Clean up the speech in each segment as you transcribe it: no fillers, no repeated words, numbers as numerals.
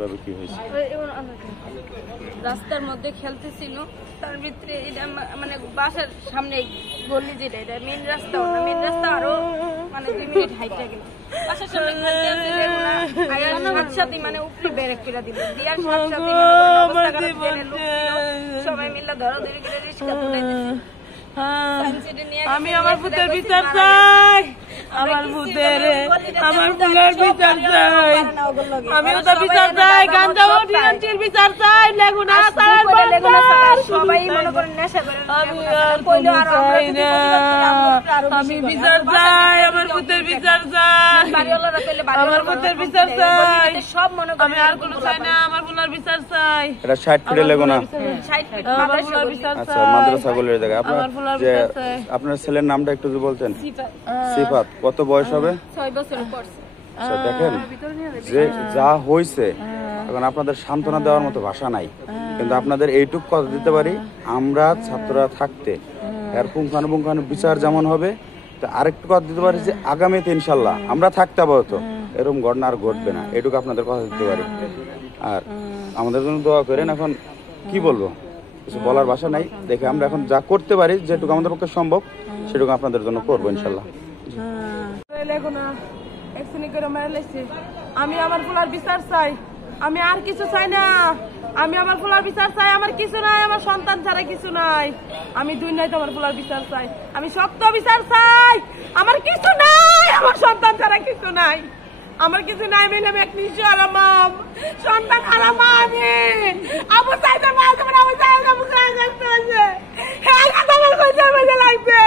কিভাবে কি হয়েছে? রাস্তার মধ্যে খেলতেছিল, তার ভিতরে এটা মানে বাসার সামনে গলি, যেটা এটা মেন রাস্তা না, মেন রাস্তা আরো মানে 2 মিনিট হাইটা গেল। বাসার সামনে খেলতেছিল সাথে মানে উপরে ব্যারেক করে দিল, দিয়ার সাথে সবাই মিলে ধরাধরি করে রিক্সা তুলে দিচ্ছে। আমি আমার ভূতের বিচার চাই, আমার ভূতের আমার ফুলের বিচার চাই, আমি ওটা বিচার চাই, গাঞ্জা ওটির বিচার চাই, লেগুনা সবাই মনে করেন নেশা করে। আমি বিচার চাই, আমার ভূতের বিচার চাই, আমার ভূতের বিচার চাই, সব মনে করেন আমি আর কোনো চাই না, আমার ফুলের বিচার চাই। এটা 60 ফিটে লেগুনা। আমার ফুলের বিচার চাই। আচ্ছা, মাদ্রাসা গলির জায়গা। আপনার ছেলের নামটা একটু বলতেন? সিফাত। কত বয়স হবে? 6 বছর পড়ছে। আচ্ছা, দেখেন যে যা হয়েছে, এখন আপনাদের সান্ত্বনা দেওয়ার মতো ভাষা নাই, কিন্তু আপনাদের এইটুক কথা দিতে পারি, আমরা ছাত্ররা থাকতে এর পুঙ্খানুপুঙ্খানু বিচার যেমন হবে, তো আরেকটু কথা দিতে পারি যে আগামীতে ইনশাল্লাহ আমরা থাকতে আপাতত এরকম ঘটনা আর ঘটবে না, এইটুকু আপনাদের কথা দিতে পারি। আর আমাদের জন্য দোয়া করেন। এখন কি বলবো, কিছু বলার ভাষা নাই। দেখে আমরা এখন যা করতে পারি, যেটুকু আমাদের পক্ষে সম্ভব সেটুকু আপনাদের জন্য করবো ইনশাল্লাহ। আমি আমার ফুলার বিচার চাই, আমি আর কিছু চাই না, আমি আমার ফুলার বিচার চাই। আমার কিছু নাই, আমার সন্তান ছাড়া কিছু নাই, আমি দুনিয়াতে আমার ফুলার বিচার চাই, আমি শক্ত বিচার চাই। আমার কিছু নাই, আমার সন্তান ছাড়া কিছু নাই, আমার কিছু নাই। আমি এক নিঃস্ব হারামাম, সন্তান হারামা আমি। আবু সাইদের মা তোমার আবু সাইদ আবু সাইদ আছে, হ্যাঁ আমার কইতে মজা লাগবে।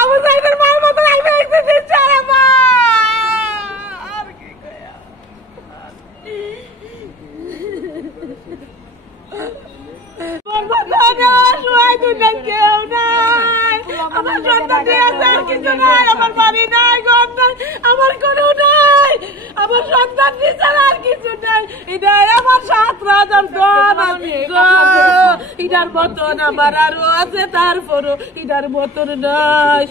আবু সাইদের মার মতো লাগবে এক নিঃস্ব হারামা। আর কি কইয়া আমার সন্তান আর কিছু নাই, আমার বাড়ি নাই, ঘর নাই, আমার কোনো নাই, আমার সন্তান ছাড়া আর কিছু নাই। এটাই আমার 7,000 জন, এটার মতন আমার আরো আছে, তারপরও এটার মতন নাই।